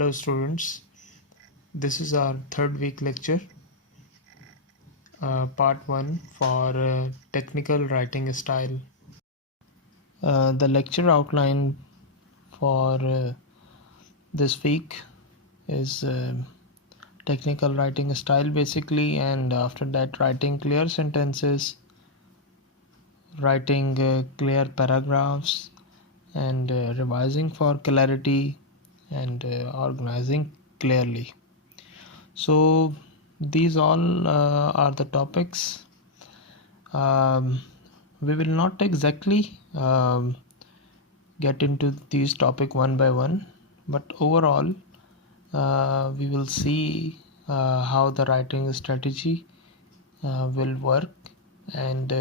Hello students, this is our third week lecture, part 1 for technical writing style. The lecture outline for this week is technical writing style basically, and after that writing clear sentences, writing clear paragraphs, and revising for clarity, and organizing clearly. So these all are the topics. We will not exactly get into these topic one by one, but overall we will see how the writing strategy will work, and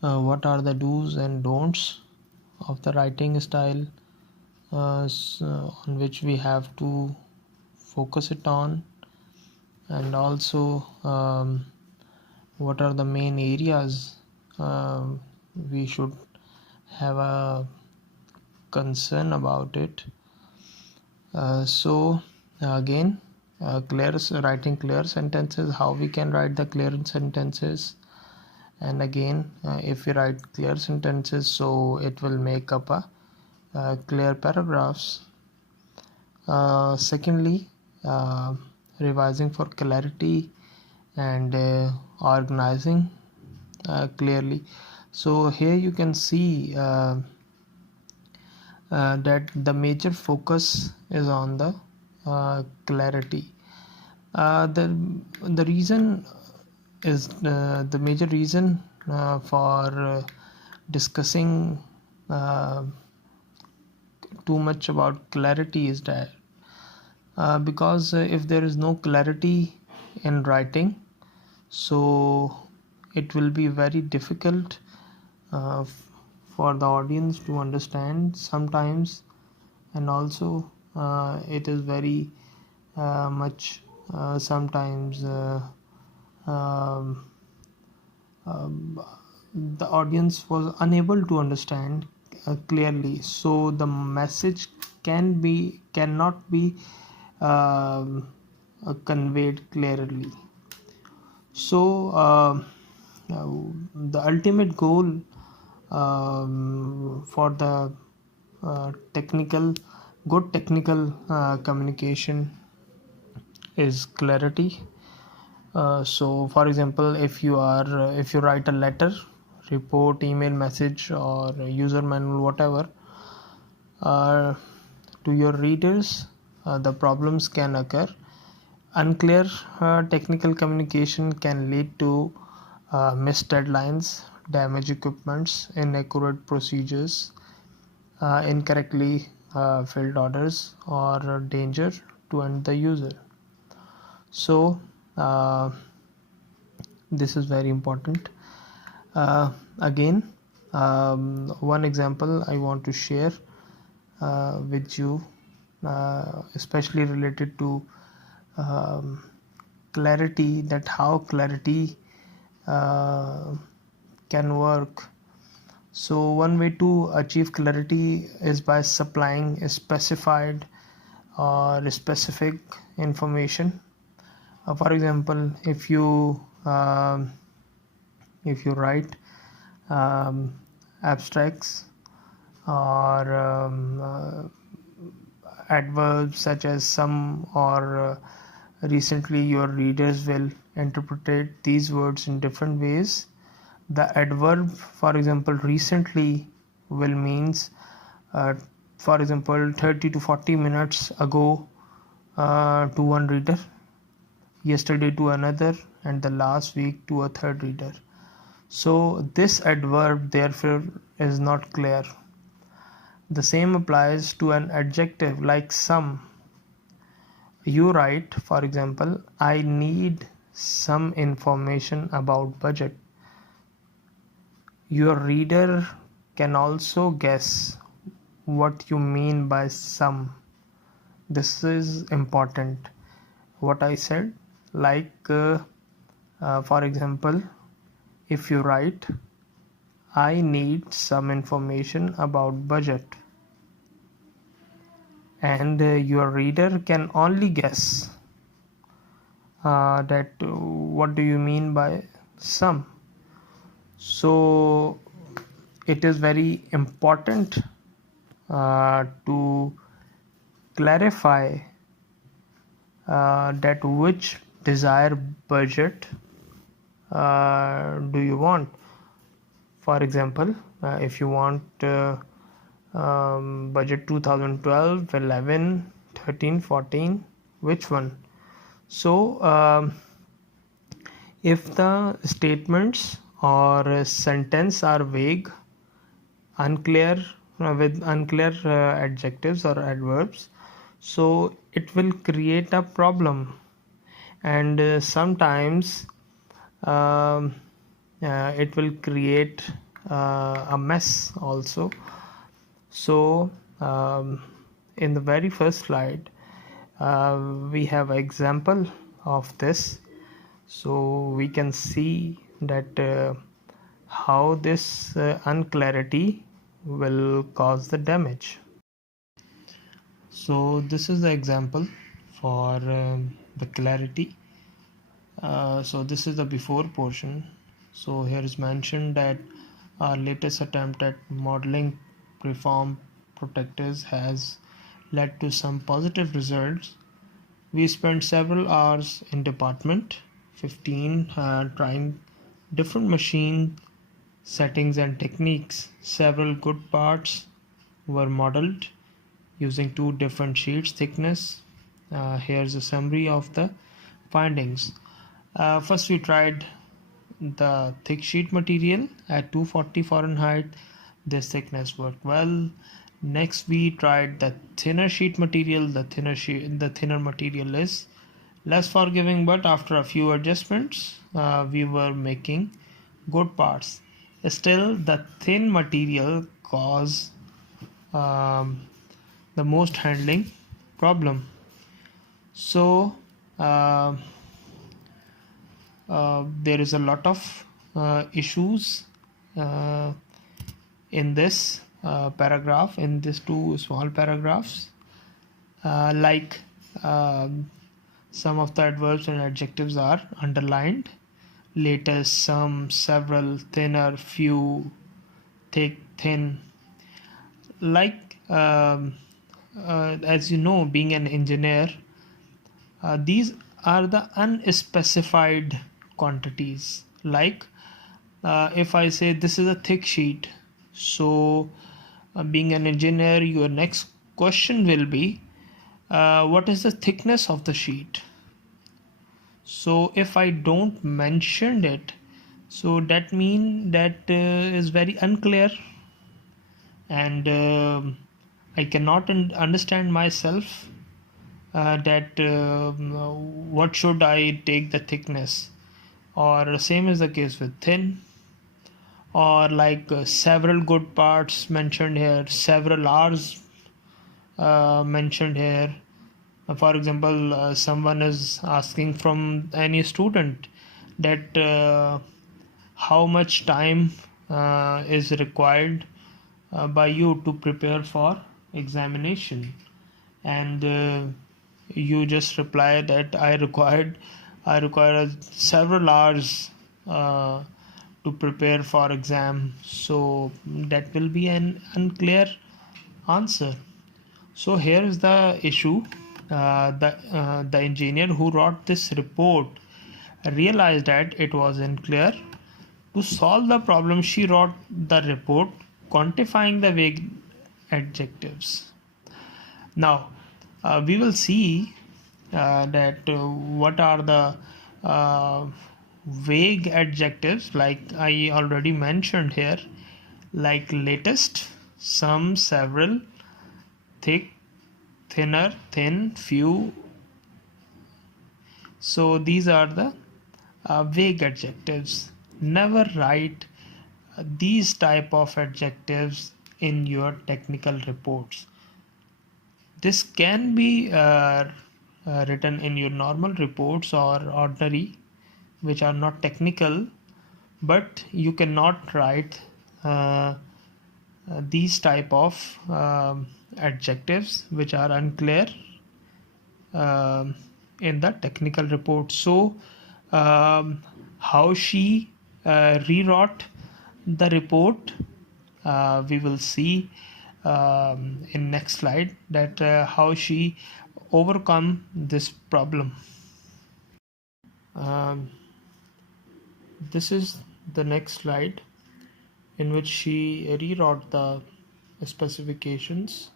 what are the do's and don'ts of the writing style on which we have to focus it on, and also what are the main areas we should have a concern about it. So again, writing clear sentences, how we can write the clear sentences, and again if we write clear sentences, so it will make up a clear paragraphs. Secondly, revising for clarity and organizing clearly. So here you can see that the major focus is on the clarity. The reason is the major reason for discussing too much about clarity is that because if there is no clarity in writing, so it will be very difficult for the audience to understand sometimes, and also it is very much sometimes the audience was unable to understand clearly, so the message cannot be conveyed clearly. So the ultimate goal for the good technical communication is clarity. So for example, if you write a letter, report, email, message, or user manual, whatever, to your readers, the problems can occur. Unclear technical communication can lead to missed deadlines, damaged equipments, inaccurate procedures, incorrectly filled orders, or danger to the user. So this is very important. Again, one example I want to share with you, especially related to clarity, that how clarity can work. So one way to achieve clarity is by supplying specified or specific information. For example, if you write abstracts or adverbs such as some or recently, your readers will interpret these words in different ways. The adverb, for example, recently will means for example 30 to 40 minutes ago to one reader, yesterday to another, and the last week to a third reader. So this adverb therefore is not clear. The same applies to an adjective like some. You write, for example, I need some information about budget. Your reader can also guess what you mean by some. This is important. What I said, like for example, if you write, I need some information about budget, and your reader can only guess that what do you mean by some. So it is very important to clarify that which desired budget do you want. For example, if you want budget 2012, 11, 13, 14, which one? So if the statements or sentence are vague, unclear, with unclear adjectives or adverbs, so it will create a problem, and sometimes um, it will create a mess also. So in the very first slide we have an example of this, so we can see that how this unclarity will cause the damage. So this is the example for the clarity. So this is the before portion. So here is mentioned that our latest attempt at modeling preform protectors has led to some positive results. We spent several hours in department 15 trying different machine settings and techniques. Several good parts were modeled using two different sheets thickness. Here's a summary of the findings. First we tried the thick sheet material at 240 Fahrenheit. This thickness worked well. Next we tried the thinner sheet material. The thinner material is less forgiving, but after a few adjustments we were making good parts. Still the thin material caused the most handling problem. So there is a lot of issues in this paragraph, in these two small paragraphs, like some of the adverbs and adjectives are underlined: latest, some, several, thinner, few, thick, thin. Like as you know, being an engineer, these are the unspecified quantities. Like if I say this is a thick sheet, so being an engineer, your next question will be what is the thickness of the sheet? So if I don't mention it, so that means that is very unclear, and I cannot understand myself that what should I take the thickness. Or same is the case with thin, or like several good parts mentioned here, several hours mentioned here. For example, someone is asking from any student that how much time is required by you to prepare for examination, and you just reply that I require several hours to prepare for exam. So that will be an unclear answer. So here is the issue. The engineer who wrote this report realized that it was unclear. To solve the problem, she wrote the report quantifying the vague adjectives. Now we will see that what are the vague adjectives, like I already mentioned here, like latest, some, several, thick, thinner, thin, few. So these are the vague adjectives. Never write these type of adjectives in your technical reports. This can be written in your normal reports or ordinary, which are not technical, but you cannot write these type of adjectives which are unclear in the technical report. So how she rewrote the report, we will see in next slide that how she overcome this problem. This is the next slide in which she rewrote the specifications.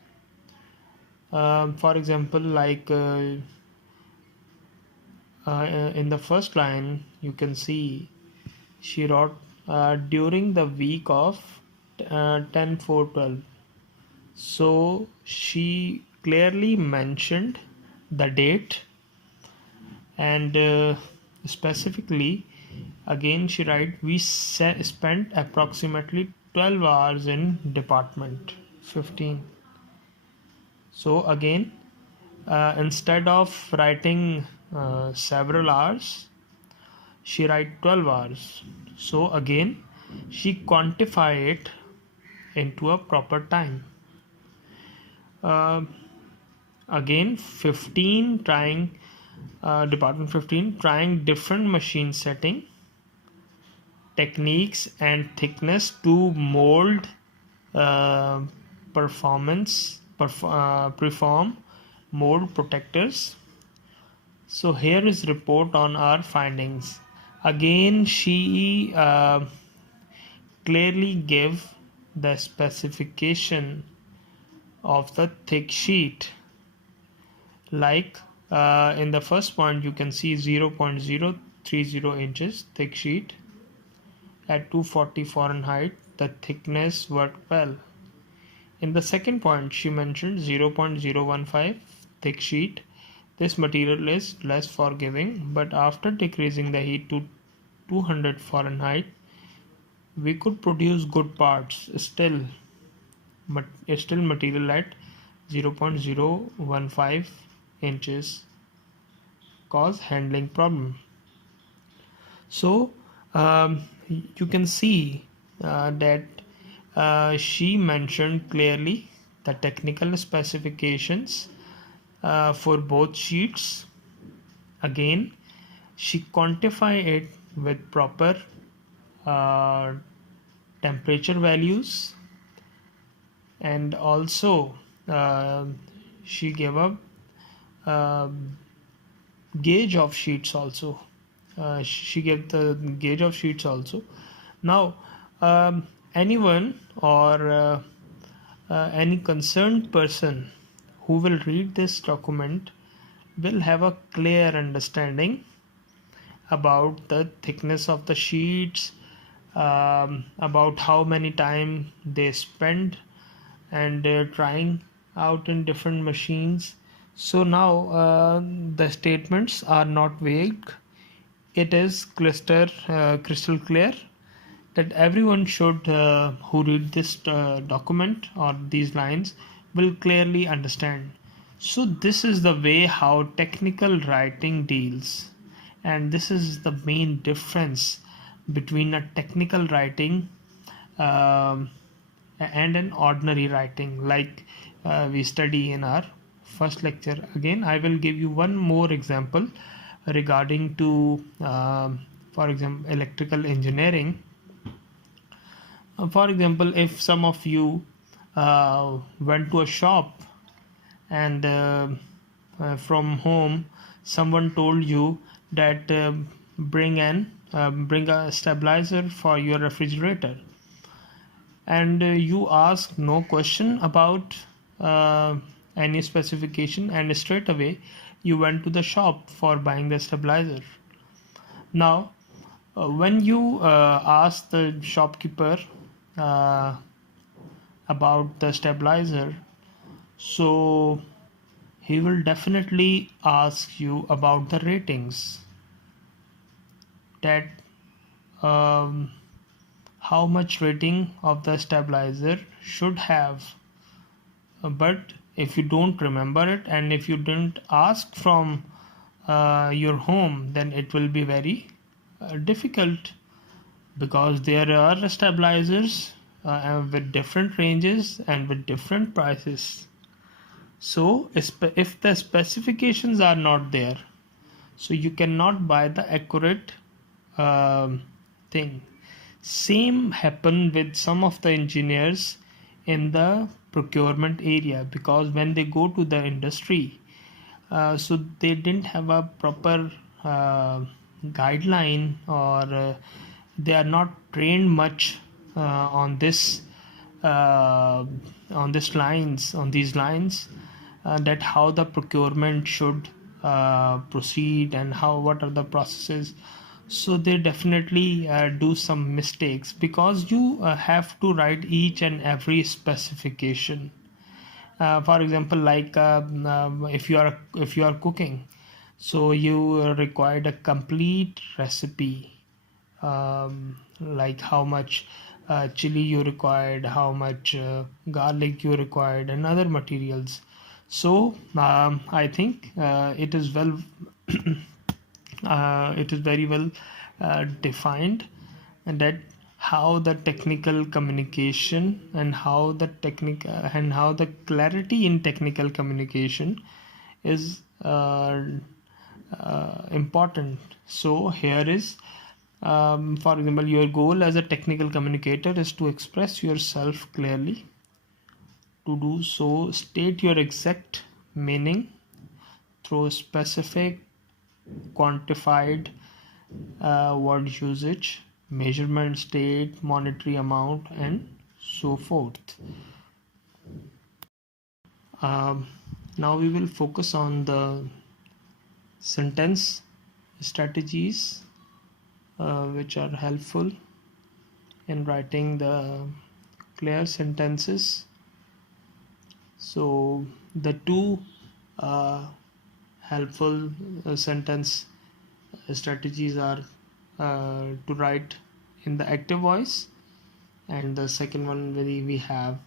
For example, like in the first line, you can see she wrote during the week of 10/4/12. So she clearly mentioned the date, and specifically again she write we spent approximately 12 hours in department 15. So again, instead of writing several hours, she write 12 hours. So again she quantify it into a proper time. Again 15 trying department 15 trying different machine setting techniques and thickness to mold perform mold protectors. So here is report on our findings. Again she clearly give the specification of the thick sheet. Like in the first point you can see 0.030 inches thick sheet at 240 Fahrenheit. The thickness worked well. In the second point she mentioned 0.015 thick sheet. This material is less forgiving, but after decreasing the heat to 200 Fahrenheit we could produce good parts. Still material at 0.015 inches cause handling problem. So you can see that she mentioned clearly the technical specifications for both sheets. Again she quantify it with proper temperature values, and also she gave a gauge of sheets also. She gave the gauge of sheets also. Now anyone or any concerned person who will read this document will have a clear understanding about the thickness of the sheets, about how many time they spend and trying out in different machines. So now the statements are not vague. It is crystal clear that everyone should who read this document or these lines will clearly understand. So this is the way how technical writing deals, and this is the main difference between a technical writing and an ordinary writing, like we study in our first lecture. Again I will give you one more example regarding to for example electrical engineering. For example, if some of you went to a shop and from home someone told you that bring a stabilizer for your refrigerator, and you ask no question about any specification, and straight away you went to the shop for buying the stabilizer. Now when you ask the shopkeeper about the stabilizer, so he will definitely ask you about the ratings, that how much rating of the stabilizer should have. But if you don't remember it and if you didn't ask from your home, then it will be very difficult, because there are stabilizers with different ranges and with different prices. So if the specifications are not there, so you cannot buy the accurate thing. Same happen with some of the engineers in the procurement area, because when they go to the industry, so they didn't have a proper guideline, or they are not trained much on this on these lines, that how the procurement should proceed and what are the processes. So they definitely do some mistakes, because you have to write each and every specification. For example, like if you are cooking, so you required a complete recipe, like how much chili you required, how much garlic you required, and other materials. So I think it is very well defined, and that how the technical communication and how the clarity in technical communication is important. So here is, for example, your goal as a technical communicator is to express yourself clearly. To do so, state your exact meaning through specific, quantified word usage, measurement, state, monetary amount, and so forth. Now we will focus on the sentence strategies, which are helpful in writing the clear sentences. So the two helpful sentence strategies are to write in the active voice, and the second one we have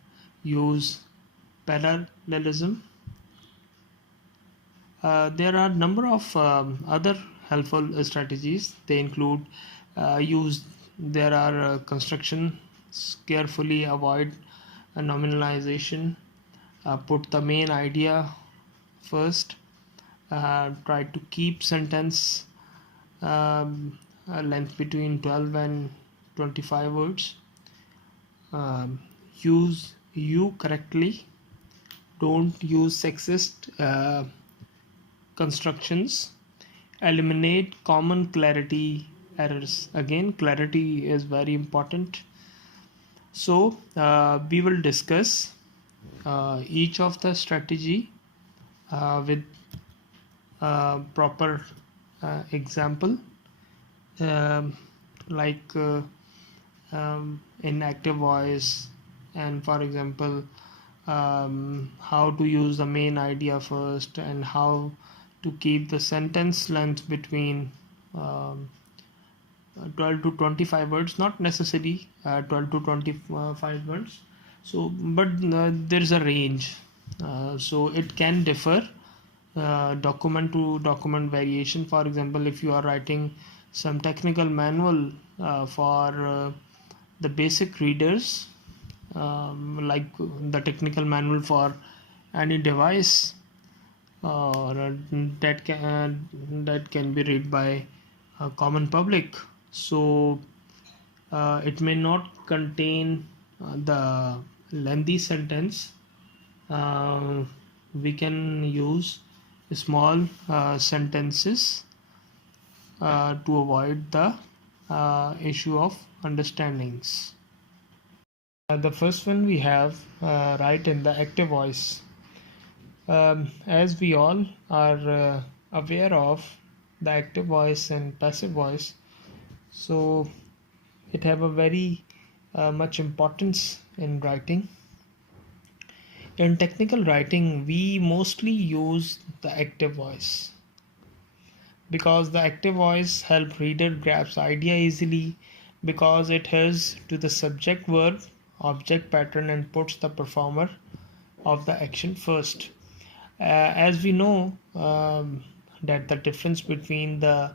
use parallelism. There are number of other helpful strategies. They include there are constructions, carefully avoid a nominalization, put the main idea first, try to keep sentence length between 12 and 25 words, use you correctly, don't use sexist constructions, eliminate common clarity errors. Again, clarity is very important. So we will discuss each of the strategy with proper example, like in active voice, and for example how to use the main idea first, and how to keep the sentence length between 12 to 25 words, not necessarily 12 to 25 words. So but there is a range, so it can differ document to document variation. For example, if you are writing some technical manual for the basic readers, like the technical manual for any device, that can be read by a common public. So it may not contain the lengthy sentence. We can use small sentences to avoid the issue of understandings. The first one we have write in the active voice. As we all are aware of the active voice and passive voice, so it have a very much importance in writing. In technical writing, we mostly use the active voice, because the active voice help reader grasp idea easily, because it has to the subject verb object pattern and puts the performer of the action first. As we know that the difference between the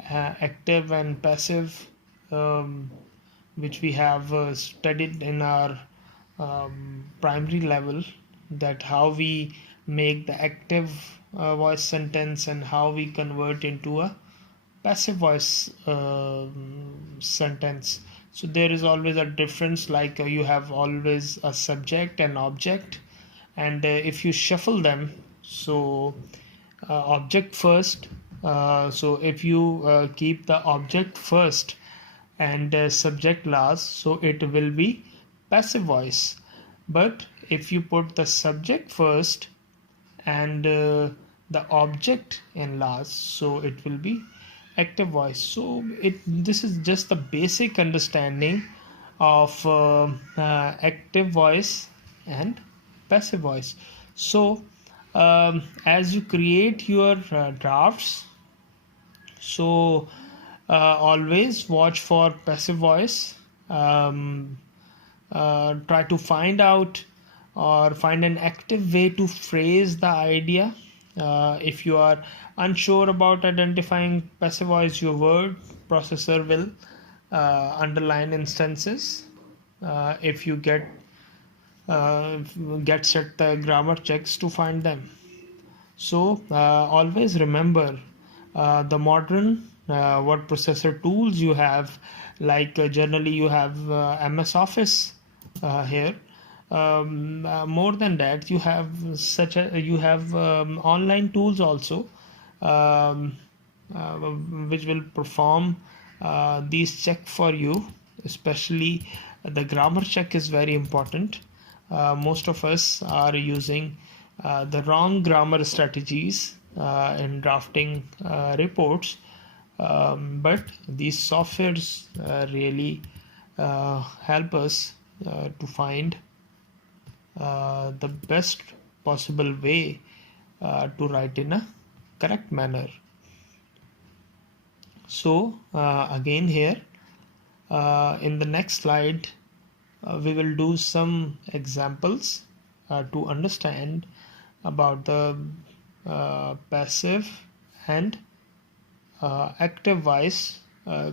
active and passive, which we have studied in our primary level, that how we make the active voice sentence and how we convert into a passive voice sentence. So there is always a difference, like you have always a subject and object, and if you shuffle them, so object first, so if you keep the object first and subject last, so it will be passive voice. But if you put the subject first and the object in last, so it will be active voice. So this is just the basic understanding of active voice and passive voice. So as you create your drafts, so always watch for passive voice. Try to find out or find an active way to phrase the idea. If you are unsure about identifying passive voice, your word processor will underline instances. If you set the grammar checks to find them. So always remember the modern word processor tools you have, like generally you have MS Office here. More than that, you have online tools also, um, uh, which will perform these check for you. Especially the grammar check is very important. Most of us are using the wrong grammar strategies in drafting reports, but these softwares really help us to find the best possible way to write in a correct manner. So again here in the next slide we will do some examples to understand about the passive and active voice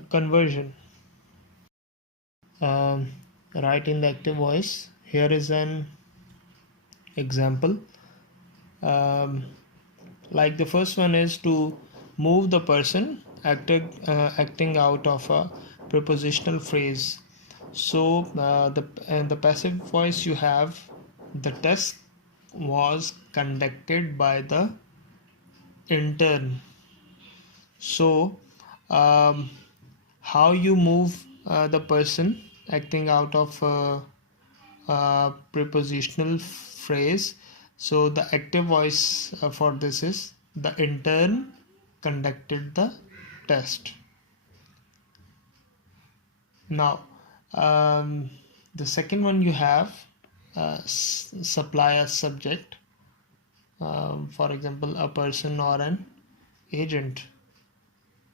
conversion. Write in the active voice. Here is an example. Like the first one is to move the person acting out of a prepositional phrase. So the passive voice you have, the test was conducted by the intern. So how you move the person acting out of prepositional phrase. So the active voice for this is the intern conducted the test. Now the second one you have supply a subject, for example a person or an agent.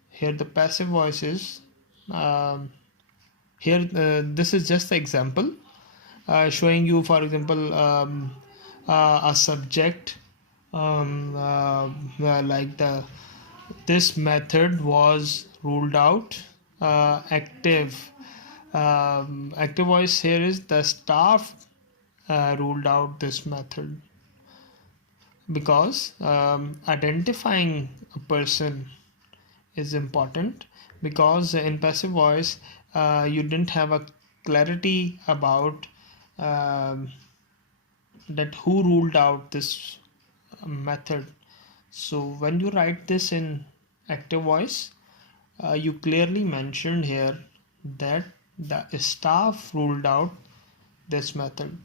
Here the passive voice is here this is just the example showing you, for example a subject, like this method was ruled out. Active voice here is the staff ruled out this method, because identifying a person is important, because in passive voice you didn't have a clarity about that who ruled out this method. So when you write this in active voice, you clearly mentioned here that the staff ruled out this method.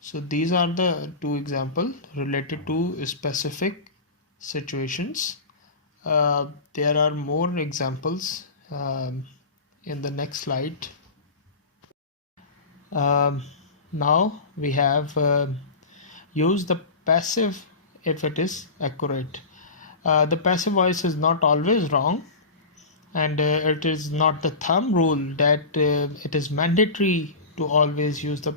So these are the two examples related to specific situations. There are more examples in the next slide. Now we have used the passive if it is accurate. The passive voice is not always wrong, and it is not the thumb rule that it is mandatory to always use the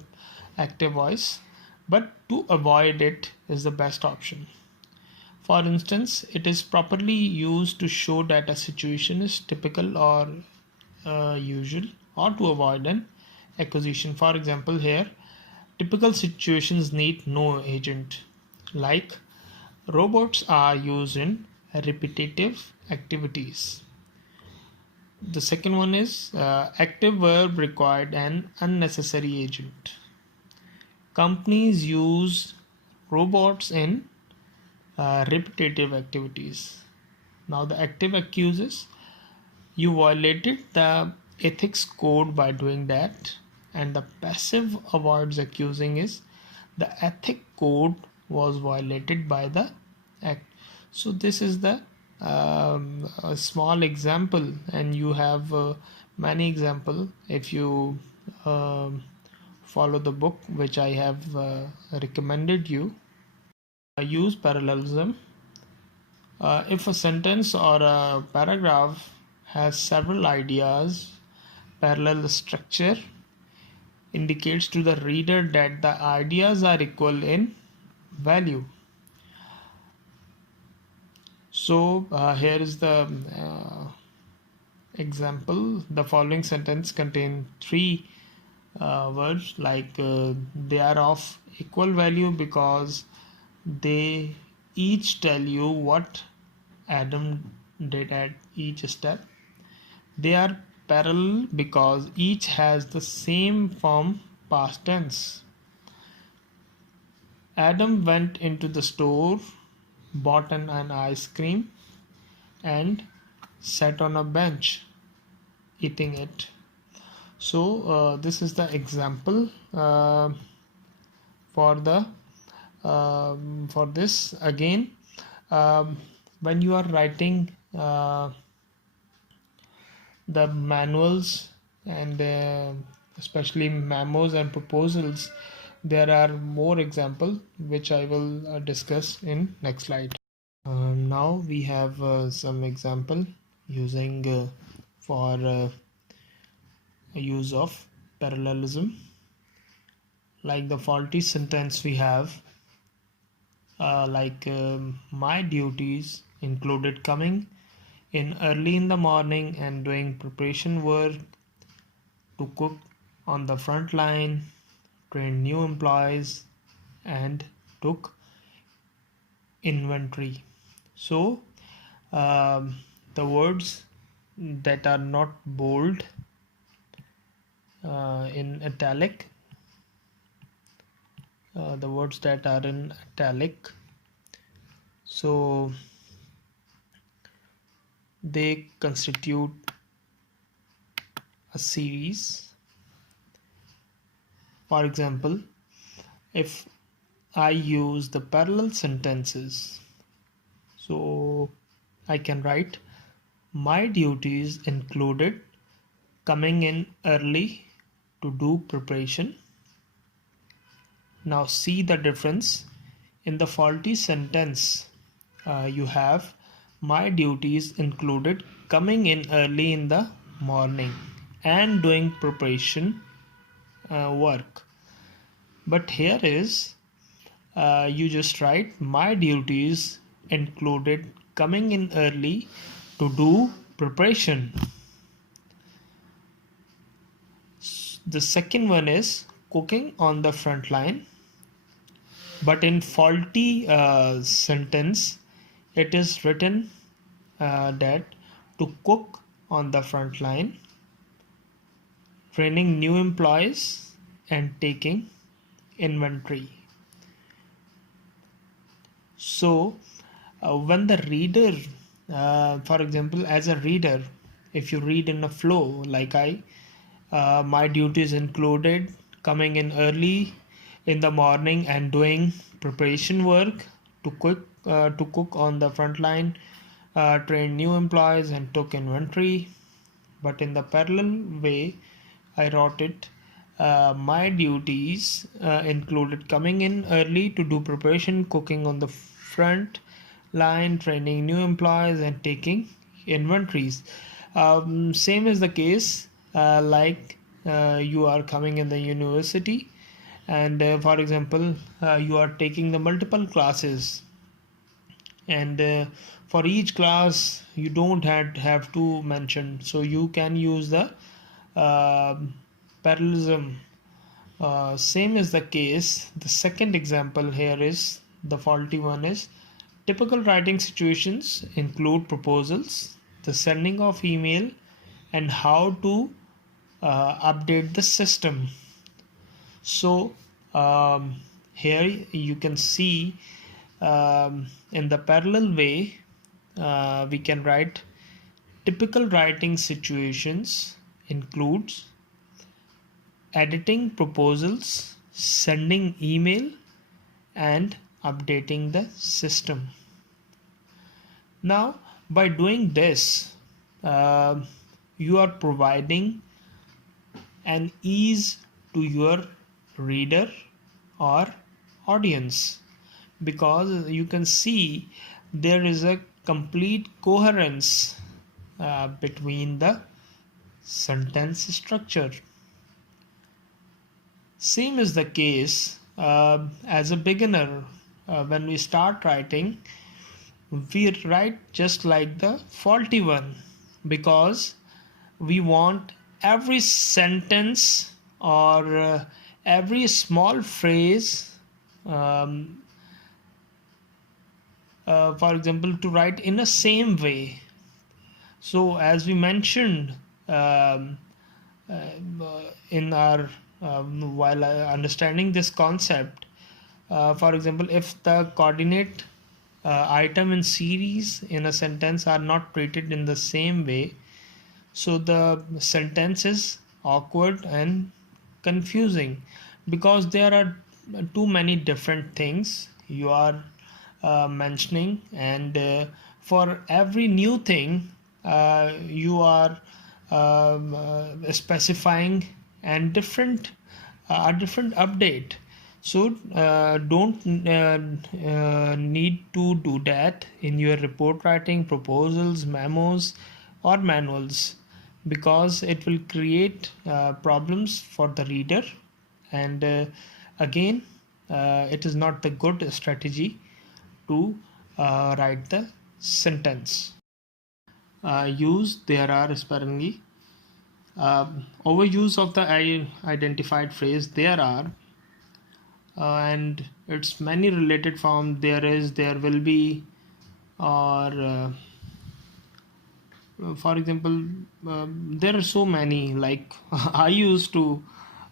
active voice, but to avoid it is the best option. For instance, it is properly used to show that a situation is typical or usual, or to avoid an acquisition. For example, here typical situations need no agent, like Robots are used in repetitive activities. The second one is active verb required an unnecessary agent. Companies use robots in repetitive activities. Now the active accuses you violated the ethics code by doing that, and the passive avoids accusing is the ethic code was violated by the act. So this is the a small example, and you have many example if you follow the book which I have recommended you. Use parallelism. If a sentence or a paragraph has several ideas, parallel structure indicates to the reader that the ideas are equal in value. So here is the example. The following sentence contain three words like they are of equal value because they each tell you what Adam did at each step. They are parallel because each has the same form past tense. Adam went into the store, bought an ice cream, and sat on a bench eating it. So this is the example for the for this. Again, when you are writing the manuals and especially memos and proposals, there are more examples which I will discuss in next slide. Now we have some example using for use of parallelism, like the faulty sentence we have my duties included coming in early in the morning and doing preparation work to cook on the front line, train new employees, and took inventory. So the words that are not bold in italic, the words that are in italic, so they constitute a series. For example, if I use the parallel sentences, so I can write my duties included coming in early to do preparation. Now see the difference. In the faulty sentence, you have my duties included coming in early in the morning and doing preparation work. But here is you just write my duties included coming in early to do preparation. The second one is cooking on the front line, but in faulty sentence it is written that to cook on the front line, training new employees, and taking inventory. So when the reader for example, as a reader, if you read in a flow like my duties included coming in early in the morning and doing preparation work to cook on the front line, train new employees, and took inventory. But in the parallel way, I wrote it my duties included coming in early to do preparation, cooking on the front line, training new employees, and taking inventories. Same is the case you are coming in the university, and for example you are taking the multiple classes, and for each class you don't have to mention, so you can use the parallelism. Same is the case. The second example here is the faulty one is Typical writing situations include proposals, the sending of email, and how to update the system. So here you can see in the parallel way we can write typical writing situations includes editing proposals, sending email, and updating the system. Now by doing this you are providing an ease to your reader or audience, because you can see there is a complete coherence between the sentence structure. Same is the case as a beginner. When we start writing, we write just like the faulty one, because we want every sentence or every small phrase, for example, to write in the same way. So as we mentioned in our while understanding this concept, for example, if the coordinate item in series in a sentence are not treated in the same way, so the sentence is awkward and confusing, because there are too many different things you are mentioning, and for every new thing you are specifying and different a different update. So don't need to do that in your report writing, proposals, memos, or manuals, because it will create problems for the reader, and again it is not the good strategy to write the sentence. Use there are sparingly. Overuse of the identified phrase there are and its many related form, there is, there will be, or for example there are so many, like I used to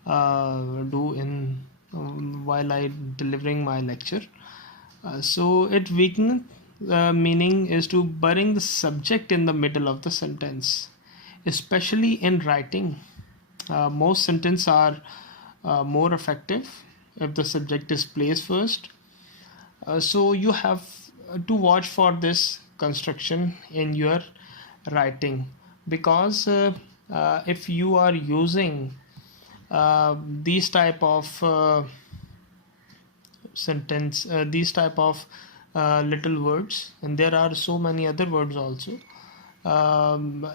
do in while I delivering my lecture. So it weakens meaning is to burying the subject in the middle of the sentence, especially in writing. Most sentences are more effective if the subject is placed first. So you have to watch for this construction in your writing, because if you are using these type of sentence, these type of little words, and there are so many other words also,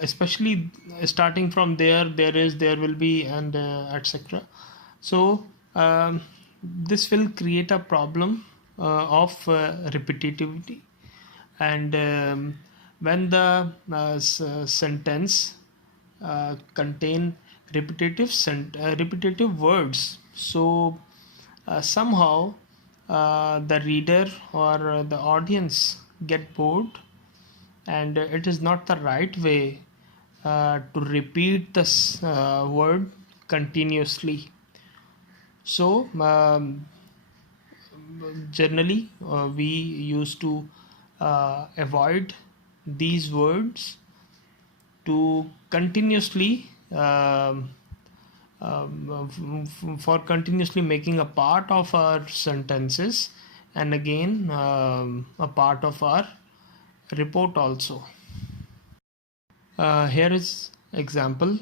especially starting from there is, there will be, and etc. So this will create a problem of repetitivity, and when the sentence contain repetitive words, so somehow the reader or the audience get bored, and it is not the right way to repeat this word continuously. So generally we used to avoid these words to continuously for continuously making a part of our sentences, and again a part of our report also. Here is example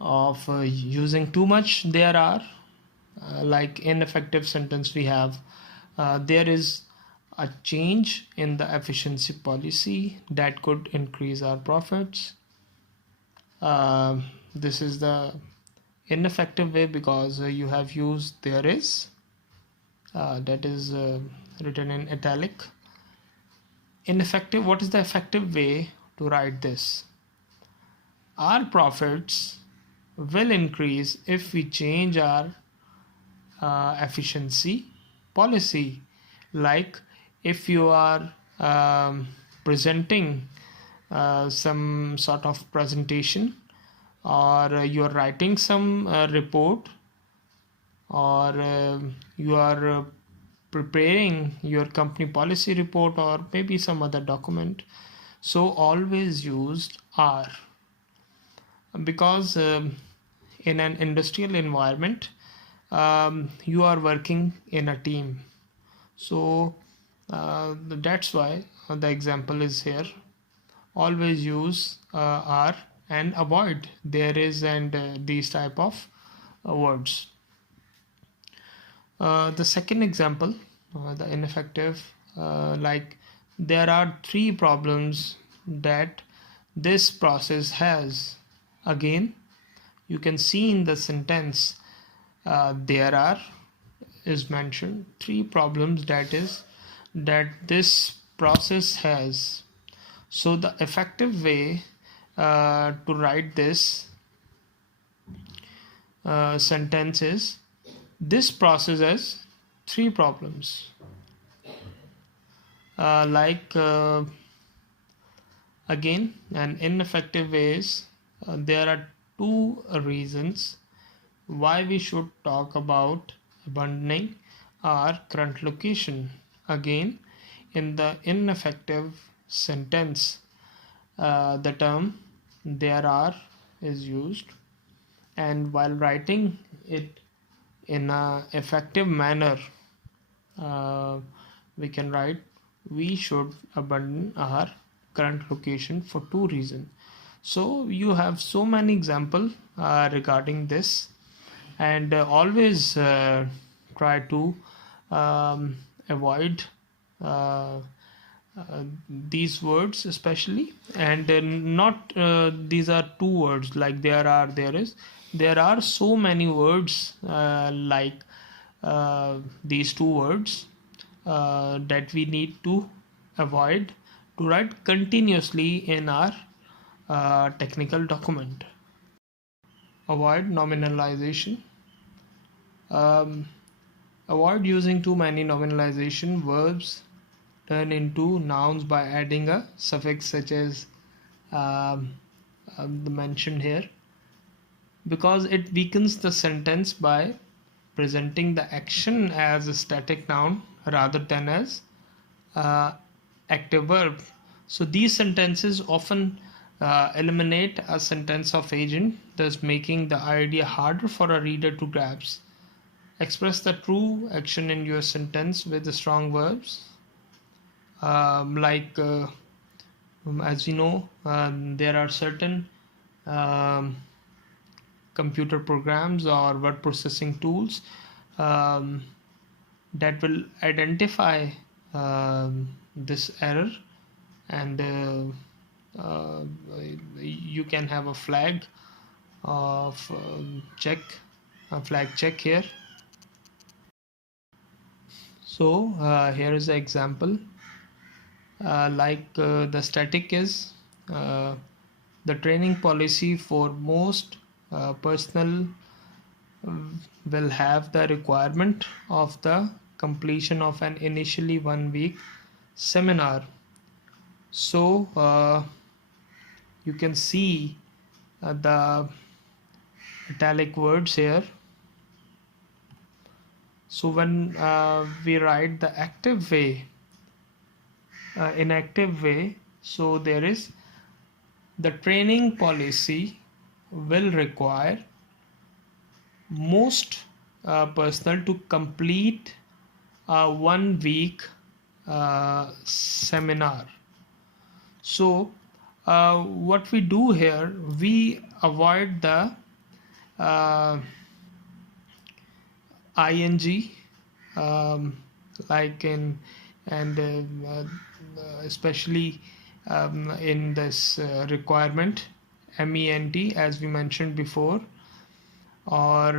of using too much there are, like ineffective sentence we have, there is a change in the efficiency policy that could increase our profits. This is the ineffective way, because you have used there is, that is written in italic. Ineffective. What is the effective way to write this? Our profits will increase if we change our efficiency policy. Like if you are presenting some sort of presentation, or you're writing some report, or you are preparing your company policy report, or maybe some other document. So always use are, because in an industrial environment you are working in a team. So that's why the example is here. Always use are and avoid there is and these type of words. The second example, the ineffective, like there are 3 problems that this process has. Again, you can see in the sentence there are is mentioned 3 problems that this process has. So the effective way to write this sentence is, this process has 3 problems. Again, an ineffective way is there are 2 reasons why we should talk about abandoning our current location. Again, in the ineffective sentence, the term there are is used, and while writing it in an effective manner, we can write we should abandon our current location for 2 reasons. So you have so many examples regarding this, and always try to avoid these words especially, and not these are 2 words like there are, there are so many words like these 2 words that we need to avoid to write continuously in our technical document. Avoid nominalization. Avoid using too many nominalization. Verbs turn into nouns by adding a suffix such as mentioned here, because it weakens the sentence by presenting the action as a static noun rather than as active verb. So these sentences often eliminate a sentence of agent, thus making the idea harder for a reader to grasp. Express the true action in your sentence with the strong verbs. As you know, there are certain computer programs or word processing tools that will identify this error, and you can have a flag of flag check here. So here is the example. The static is the training policy for most personnel will have the requirement of the completion of an initially 1 week seminar. So you can see the italic words here. So when we write the active way, inactive way, so there is the training policy will require most personnel to complete a 1 week seminar. So what we do here, we avoid the ing especially in this requirement, ment as we mentioned before, or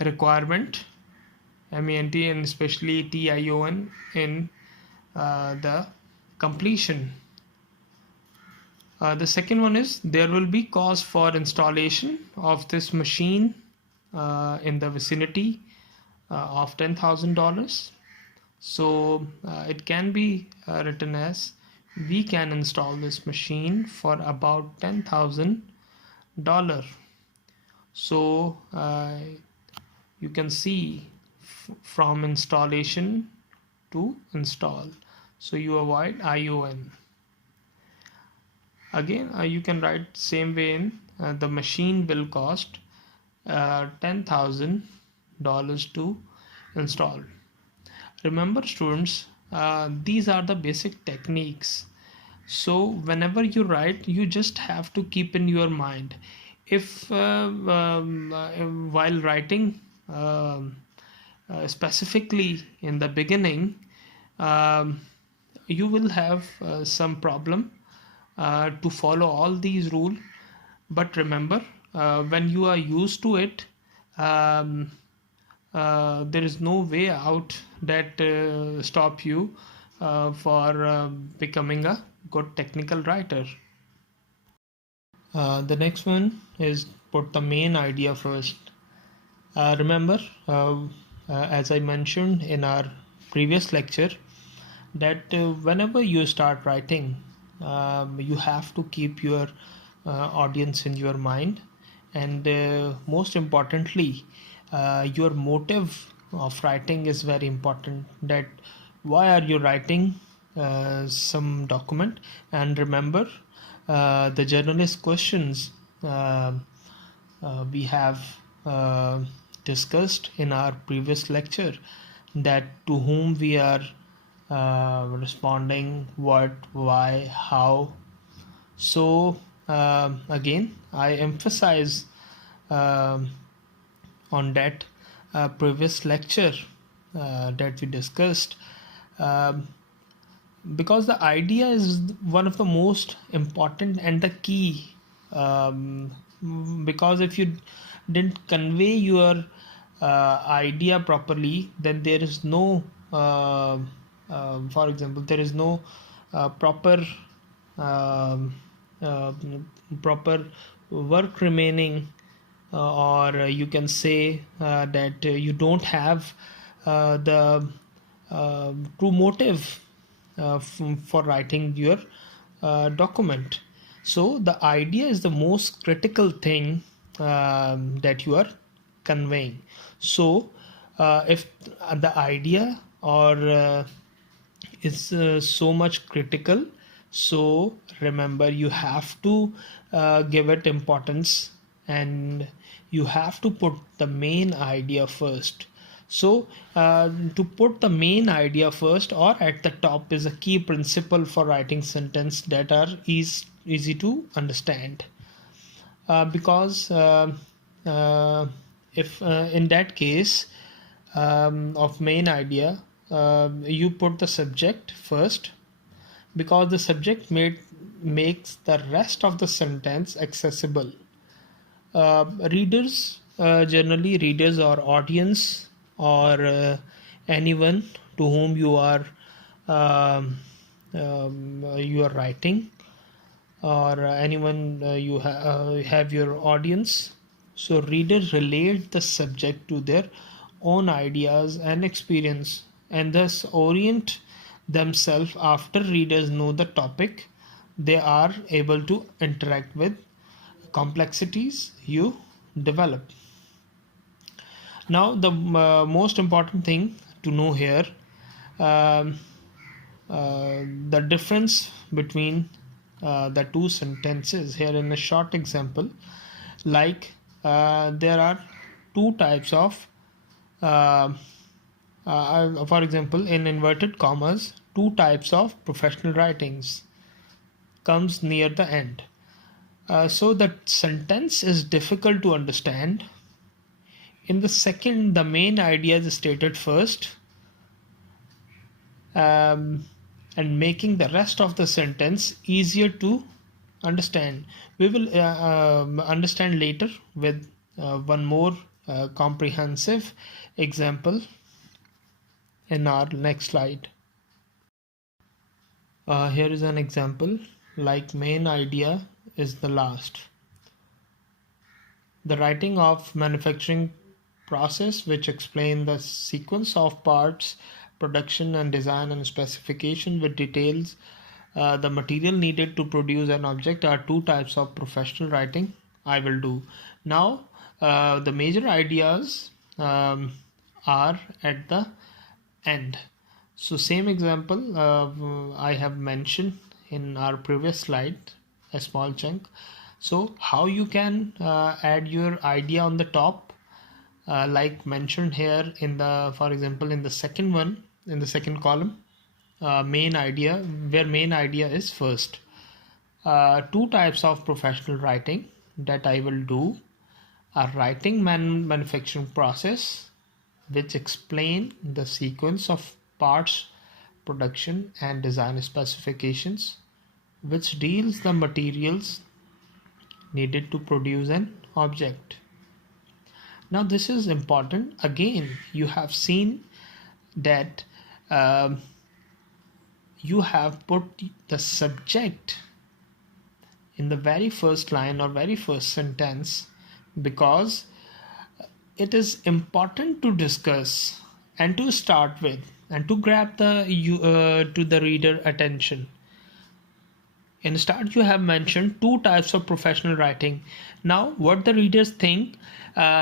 requirement, ment, and especially tion in the completion. The second one is there will be cost for installation of this machine in the vicinity of $10,000. So it can be written as, we can install this machine for about $10,000. So you can see from installation to install. So you avoid ION. Again, you can write same way in the machine will cost $10,000 to install. Remember students, these are the basic techniques. So whenever you write, you just have to keep in your mind, if while writing specifically in the beginning, um, you will have some problem to follow all these rules. But remember, when you are used to it, um, there is no way out that stop you for becoming a good technical writer. The next one is put the main idea first. Remember, as I mentioned in our previous lecture, that whenever you start writing, you have to keep your audience in your mind, and most importantly, your motive of writing is very important. That why are you writing some document? And remember, the journalist questions we have discussed in our previous lecture, that to whom we are responding, what, why, how. So again, I emphasize um on that previous lecture that we discussed, um, because the idea is one of the most important and the key, um, because if you didn't convey your idea properly, then there is no for example, there is no proper um, uh, proper work remaining, or you can say that you don't have the true motive for writing your document. So the idea is the most critical thing that you are conveying. So if the idea or is so much critical, so remember, you have to give it importance, and you have to put the main idea first. So to put the main idea first or at the top is a key principle for writing sentences that are easy to understand, because uh, if in that case of main idea, you put the subject first, because the subject makes the rest of the sentence accessible. Readers, generally readers or audience, or anyone to whom you are writing, or anyone have your audience. So readers relate the subject to their own ideas and experience, and thus orient themselves. After readers know the topic, they are able to interact with complexities you develop. Now the most important thing to know here, um, the difference between the two sentences here in a short example, like there are two types of for example, in inverted commas, two types of professional writings comes near the end. So the sentence is difficult to understand. In the second, the main idea is stated first, um, and making the rest of the sentence easier to understand. We will understand later with one more comprehensive example in our next slide. Here is an example, like main idea is the last. The writing of manufacturing process which explain the sequence of parts production and design and specification with details the material needed to produce an object are two types of professional writing I will do. Now the major ideas are at the end. So same example I have mentioned in our previous slide, a small chunk. So how you can add your idea on the top, like mentioned here in the, for example, in the second one, in the second column, main idea, where main idea is first. Two types of professional writing that I will do: a writing manufacturing process, which explain the sequence of parts, production and design specifications, which deals the materials needed to produce an object. Now this is important. Again, you have seen that you have put the subject in the very first line or very first sentence because it is important to discuss and to start with and to grab to the reader attention. In start you have mentioned two types of professional writing. Now what the readers think,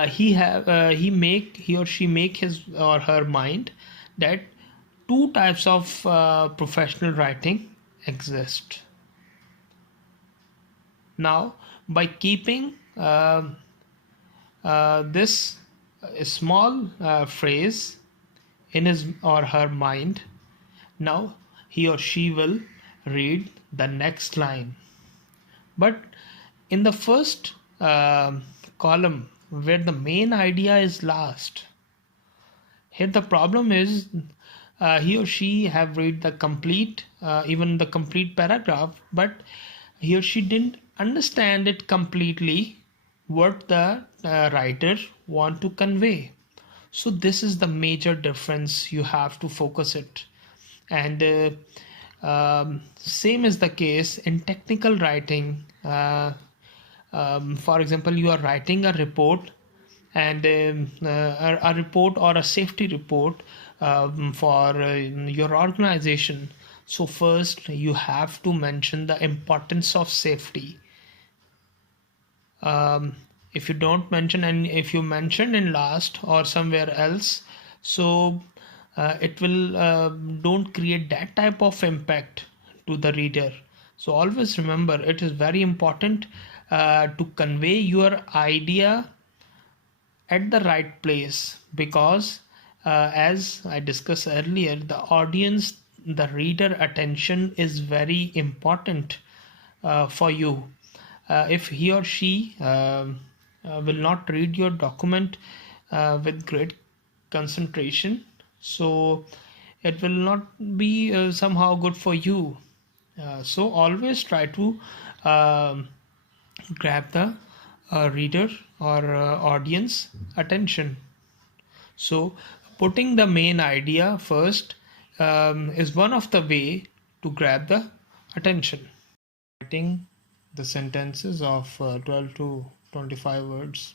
he or she make his or her mind that two types of professional writing exist. Now by keeping this small phrase in his or her mind, now he or she will read the next line. But in the first column where the main idea is last, here the problem is he or she have read the complete even the complete paragraph, but he or she didn't understand it completely what the writer want to convey. So this is the major difference, you have to focus it. And same is the case in technical writing. For example, you are writing a report, and a report or a safety report for your organization. So first you have to mention the importance of safety. If you don't mention, and if you mention in last or somewhere else, so it will don't create that type of impact to the reader. So always remember, it is very important to convey your idea at the right place, because as I discussed earlier, the audience, the reader attention is very important for you. If he or she will not read your document with great concentration, so it will not be somehow good for you. So always try to grab the reader or audience attention. So putting the main idea first is one of the way to grab the attention. Writing the sentences of 12 to 25 words.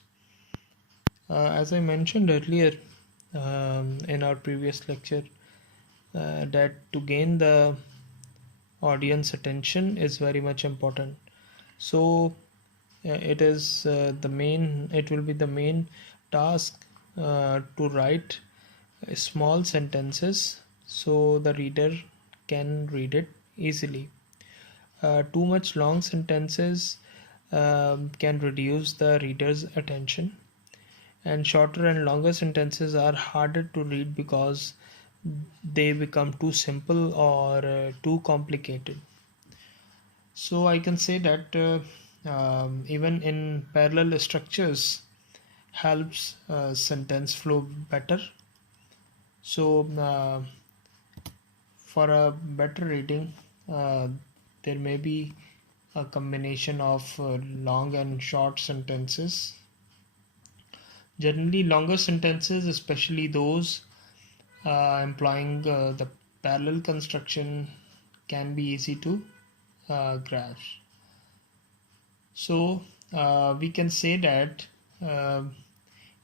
As I mentioned earlier in our previous lecture, that to gain the audience attention is very much important. So it will be the main task to write small sentences so the reader can read it easily. Too much long sentences can reduce the reader's attention, and shorter and longer sentences are harder to read because they become too simple or too complicated. So I can say that even in parallel structures helps sentence flow better. So for a better reading, there may be a combination of long and short sentences. Generally, longer sentences, especially those employing the parallel construction, can be easy to grasp. So we can say that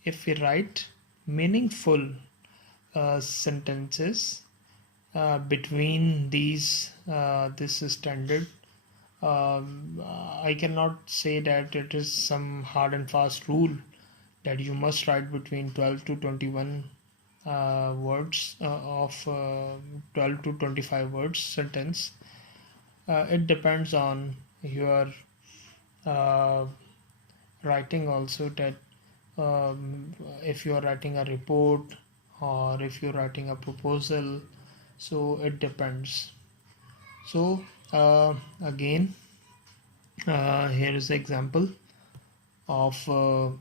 if we write meaningful sentences, between these this standard. I cannot say that it is some hard and fast rule that you must write between 12 to 21 words of 12 to 25 words sentence. It depends on your uh, writing also, that if you are writing a report or if you're writing a proposal, so it depends. So again, here is the example of a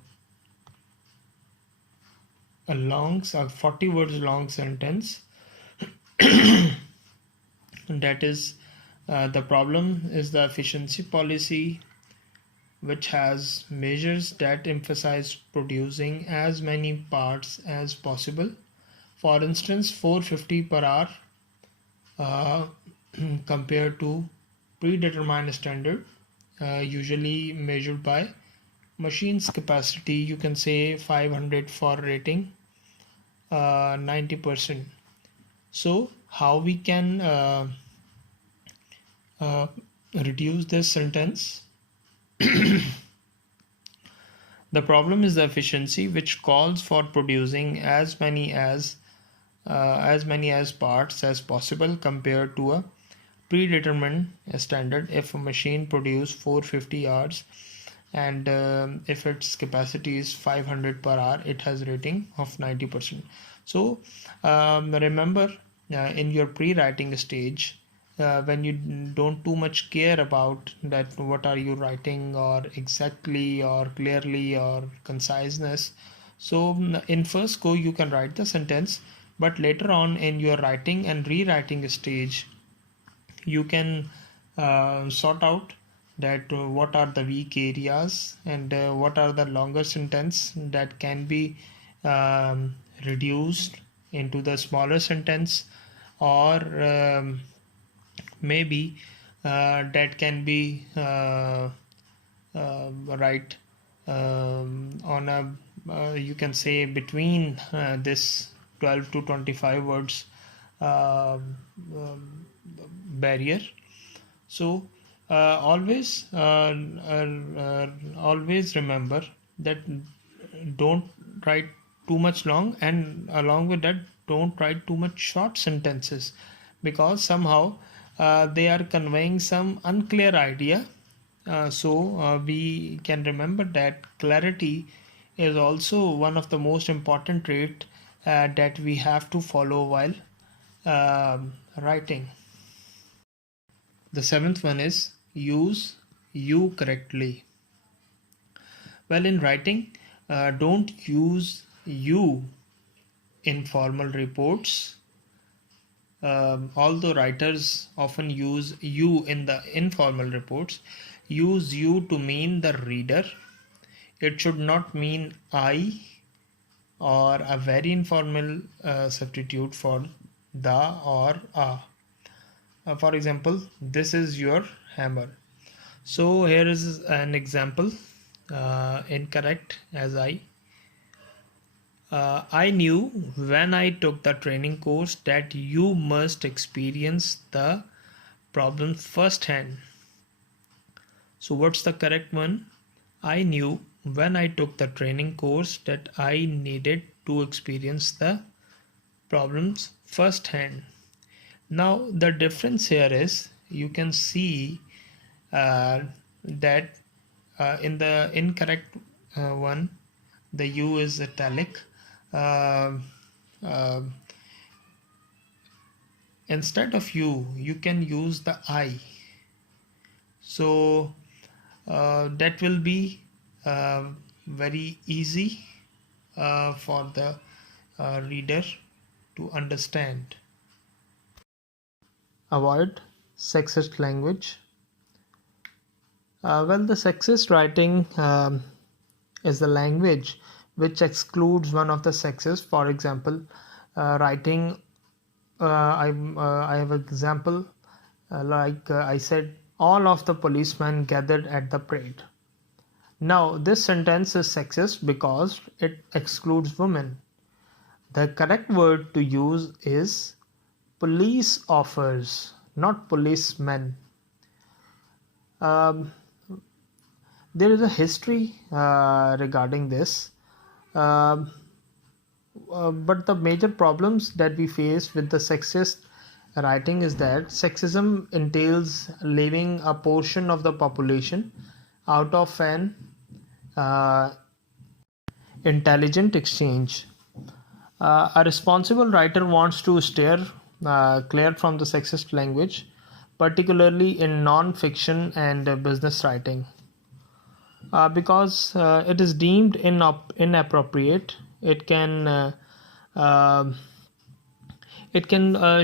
40 words long sentence. That is, the problem is the efficiency policy, which has measures that emphasize producing as many parts as possible. For instance, 450 per hour compared to predetermined standard, usually measured by machine's capacity. You can say 500 for rating 90%. So how we can reduce this sentence? The problem is the efficiency, which calls for producing as many as parts as possible compared to a predetermined standard. If a machine produce 450 yards and if its capacity is 500 per hour, it has rating of 90%. So remember, in your pre-writing stage, when you don't too much care about that what are you writing or exactly or clearly or conciseness, so in first go you can write the sentence, but later on in your writing and rewriting stage you can sort out that what are the weak areas and what are the longer sentence that can be reduced into the smaller sentence, or maybe that can be right on a you can say between this 12 to 25 words barrier. So always remember that don't write too much long, and along with that don't write too much short sentences, because somehow they are conveying some unclear idea. So we can remember that clarity is also one of the most important trait that we have to follow while writing. The seventh one is use you correctly. Well, in writing, don't use you in formal reports. Although writers often use you in the informal reports, use you to mean the reader. It should not mean I or a very informal substitute for the or a. For example, this is your hammer. So here is an example. Incorrect as I knew when I took the training course that you must experience the problem firsthand. So what's the correct one? I knew when I took the training course that I needed to experience the problems firsthand. Now the difference here is you can see that in the incorrect one the U is italic. Instead of you can use the I. So that will be very easy for the reader to understand. Avoid sexist language. Well, the sexist writing is the language which excludes one of the sexes. For example, writing, I have an example like I said, all of the policemen gathered at the parade. Now, this sentence is sexist because it excludes women. The correct word to use is police offers, not policemen. Um, there is a history regarding this. Um but the major problems that we face with the sexist writing is that sexism entails leaving a portion of the population out of an uh, intelligent exchange. A responsible writer wants to steer clear from the sexist language, particularly in non-fiction and business writing, because it is deemed inappropriate. It can uh,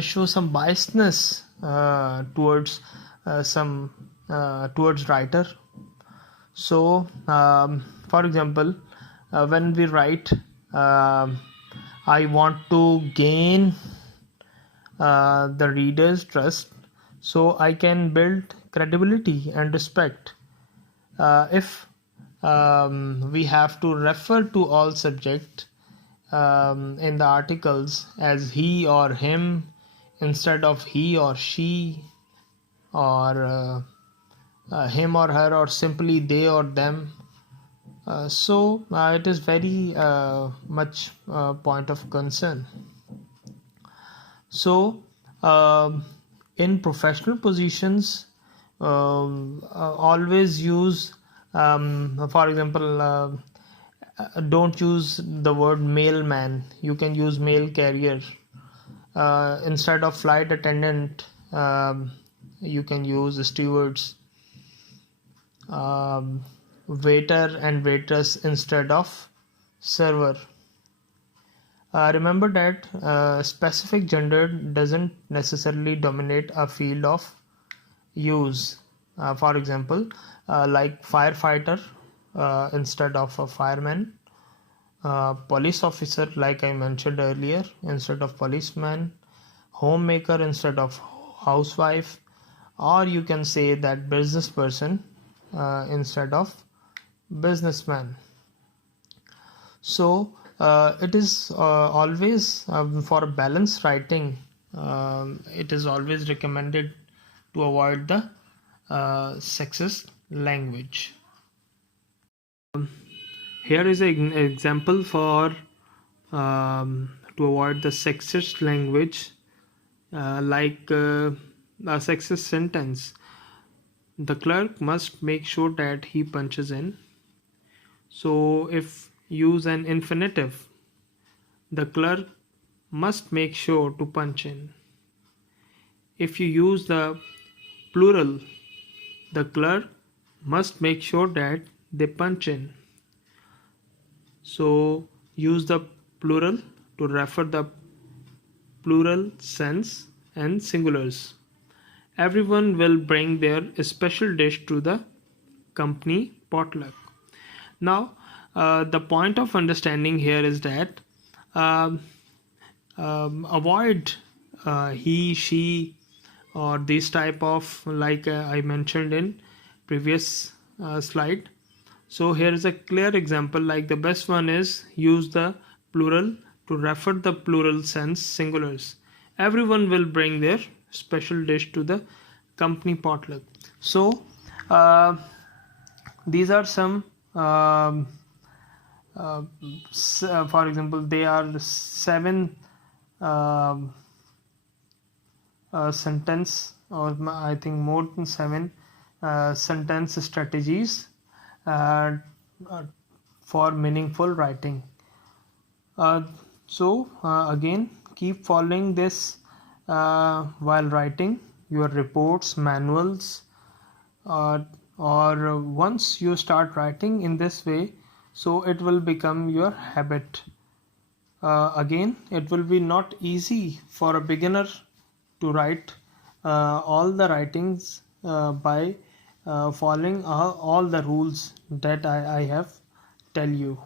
show some biasness towards writer. So, for example, when we write, I want to gain the reader's trust, so I can build credibility and respect. If we have to refer to all subject in the articles as he or him instead of he or she, or him or her, or simply they or them. So it is very much point of concern. So in professional positions, always use, for example, don't use the word mailman. You can use mail carrier. Instead of flight attendant, you can use stewards. Waiter and waitress instead of server. Remember that specific gender doesn't necessarily dominate a field of use. For example, like firefighter instead of a fireman, police officer, like I mentioned earlier, instead of policeman, homemaker instead of housewife, or you can say that business person instead of businessman. So it is always for balanced writing, it is always recommended to avoid the sexist language. Here is an example for to avoid the sexist language, like a sexist sentence. The clerk must make sure that he punches in. So if use an infinitive, the clerk must make sure to punch in. If you use the plural, the clerk must make sure that they punch in. So use the plural to refer the plural sense and singulars. Everyone will bring their special dish to the company potluck. Now, the point of understanding here is that avoid he, she, or this type of, like I mentioned in previous slide. So here is a clear example, like the best one is use the plural to refer the plural sense singulars. Everyone will bring their special dish to the company potluck. So these are some for example, they are 7 sentence, or I think more than 7 sentence strategies for meaningful writing. So again, keep following this while writing your reports, manuals, or once you start writing in this way, so it will become your habit. Again, it will be not easy for a beginner to write all the writings by following all the rules that I have tell you.